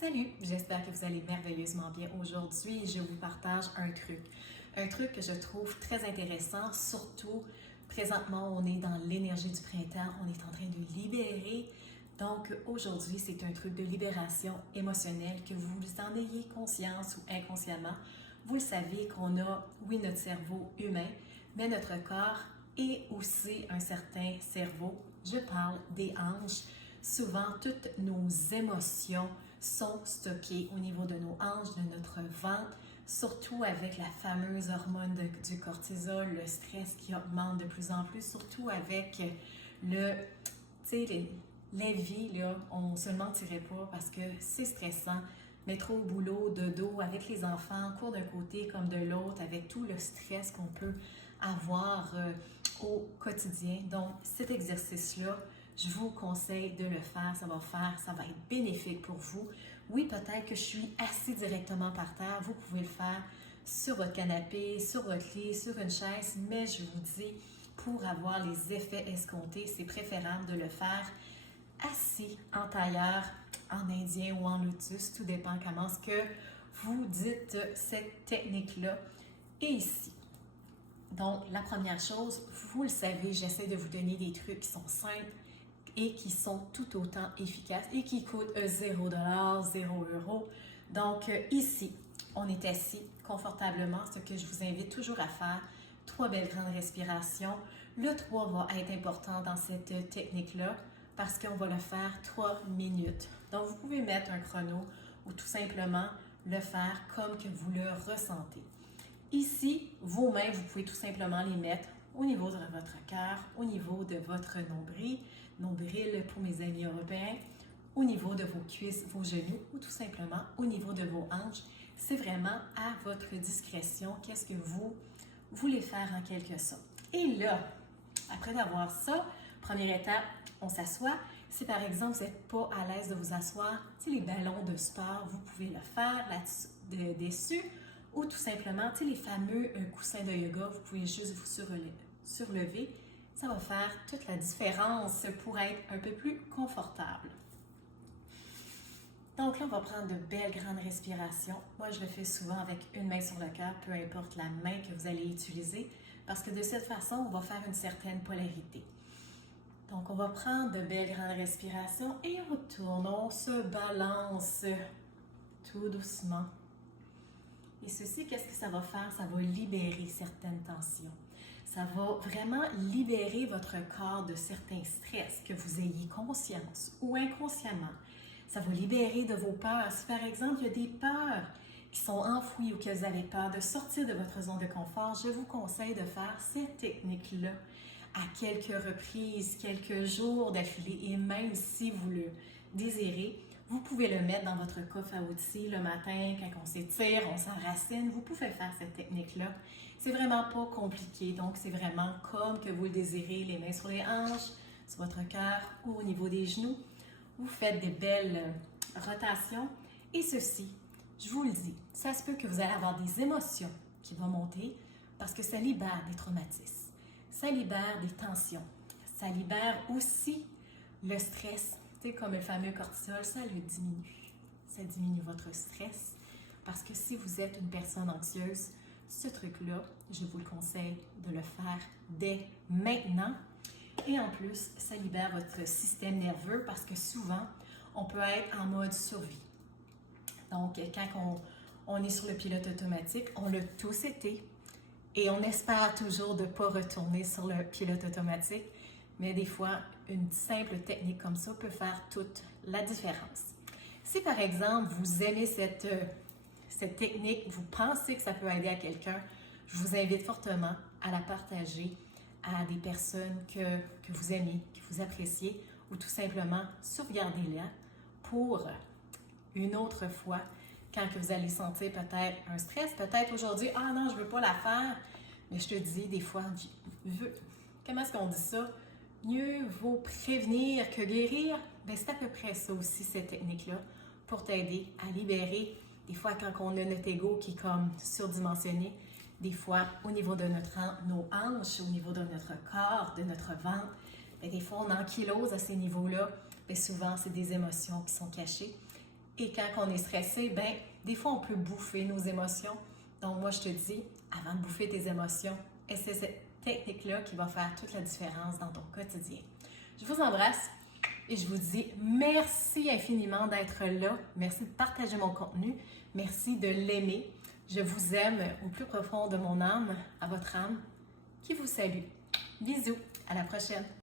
Salut, j'espère que vous allez merveilleusement bien. Aujourd'hui, je vous partage un truc que je trouve très intéressant, surtout présentement, on est dans l'énergie du printemps, on est en train de libérer. Donc aujourd'hui, c'est un truc de libération émotionnelle, que vous en ayez conscience ou inconsciemment. Vous le savez qu'on a, oui, notre cerveau humain, mais notre corps et aussi un certain cerveau. Je parle des hanches. Souvent, toutes nos émotions sont stockées au niveau de nos hanches, de notre ventre, surtout avec la fameuse hormone du cortisol, le stress qui augmente de plus en plus, surtout avec le, tu sais, les vies, là, on ne se le mentirait pas parce que c'est stressant. Métro, au boulot, de dos, avec les enfants, cours d'un côté comme de l'autre, avec tout le stress qu'on peut avoir au quotidien. Donc, cet exercice-là, je vous conseille de le faire. Ça va être bénéfique pour vous. Oui, peut-être que je suis assis directement par terre. Vous pouvez le faire sur votre canapé, sur votre lit, sur une chaise, mais je vous dis, pour avoir les effets escomptés, c'est préférable de le faire assis, en tailleur, en indien ou en lotus, tout dépend comment ce que vous dites cette technique-là. Et ici, donc la première chose, vous le savez, j'essaie de vous donner des trucs qui sont simples et qui sont tout autant efficaces et qui coûtent 0 0 euros. Donc ici, on est assis confortablement, ce que je vous invite toujours à faire. 3 belles grandes respirations. Le 3 va être important dans cette technique-là parce qu'on va le faire 3 minutes. Donc, vous pouvez mettre un chrono ou tout simplement le faire comme que vous le ressentez. Ici, vos mains, vous pouvez tout simplement les mettre au niveau de votre cœur, au niveau de votre nombril pour mes amis européens, au niveau de vos cuisses, vos genoux ou tout simplement au niveau de vos hanches. C'est vraiment à votre discrétion qu'est-ce que vous voulez faire en quelque sorte. Et là, après d'avoir ça, première étape, on s'assoit. Si par exemple vous n'êtes pas à l'aise de vous asseoir, les ballons de sport, vous pouvez le faire là-dessus ou tout simplement les fameux coussins de yoga, vous pouvez juste vous surlever. Ça va faire toute la différence pour être un peu plus confortable. Donc là, on va prendre de belles grandes respirations. Moi, je le fais souvent avec une main sur le cœur, peu importe la main que vous allez utiliser, parce que de cette façon, on va faire une certaine polarité. Donc, on va prendre de belles grandes respirations et on retourne, on se balance tout doucement. Et ceci, qu'est-ce que ça va faire? Ça va libérer certaines tensions. Ça va vraiment libérer votre corps de certains stress, que vous ayez conscience ou inconsciemment. Ça va libérer de vos peurs. Si par exemple, il y a des peurs qui sont enfouies ou que vous avez peur de sortir de votre zone de confort, je vous conseille de faire cette technique-là à quelques reprises, quelques jours d'affilée. Et même si vous le désirez, vous pouvez le mettre dans votre coffre à outils le matin, quand on s'étire, on s'enracine. Vous pouvez faire cette technique-là. C'est vraiment pas compliqué. Donc, c'est vraiment comme que vous le désirez, les mains sur les hanches, sur votre cœur ou au niveau des genoux. Vous faites des belles rotations. Et ceci, je vous le dis, ça se peut que vous allez avoir des émotions qui vont monter parce que ça libère des traumatismes. Ça libère des tensions. Ça libère aussi le stress. Tu sais, comme le fameux cortisol, ça le diminue. Ça diminue votre stress. Parce que si vous êtes une personne anxieuse, ce truc-là, je vous le conseille de le faire dès maintenant. Et en plus, ça libère votre système nerveux parce que souvent, on peut être en mode survie. Donc, quand on est sur le pilote automatique, on l'a tous été. Et on espère toujours de ne pas retourner sur le pilote automatique. Mais des fois, une simple technique comme ça peut faire toute la différence. Si par exemple, vous aimez cette technique, vous pensez que ça peut aider à quelqu'un, je vous invite fortement à la partager à des personnes que vous aimez, que vous appréciez, ou tout simplement sauvegardez-la pour une autre fois, quand que vous allez sentir peut-être un stress, peut-être aujourd'hui, ah non, je ne veux pas la faire, mais je te dis, des fois, comment est-ce qu'on dit ça? Mieux vaut prévenir que guérir. Bien, c'est à peu près ça aussi, cette technique-là, pour t'aider à libérer. Des fois, quand on a notre ego qui est comme surdimensionné, des fois, au niveau de nos hanches, au niveau de notre corps, de notre ventre, bien, des fois, on ankylose à ces niveaux-là. Bien, souvent, c'est des émotions qui sont cachées. Et quand on est stressé, ben, des fois, on peut bouffer nos émotions. Donc, moi, je te dis, avant de bouffer tes émotions, essaie cette technique-là qui va faire toute la différence dans ton quotidien. Je vous embrasse et je vous dis merci infiniment d'être là. Merci de partager mon contenu. Merci de l'aimer. Je vous aime au plus profond de mon âme, à votre âme, qui vous salue. Bisous, à la prochaine.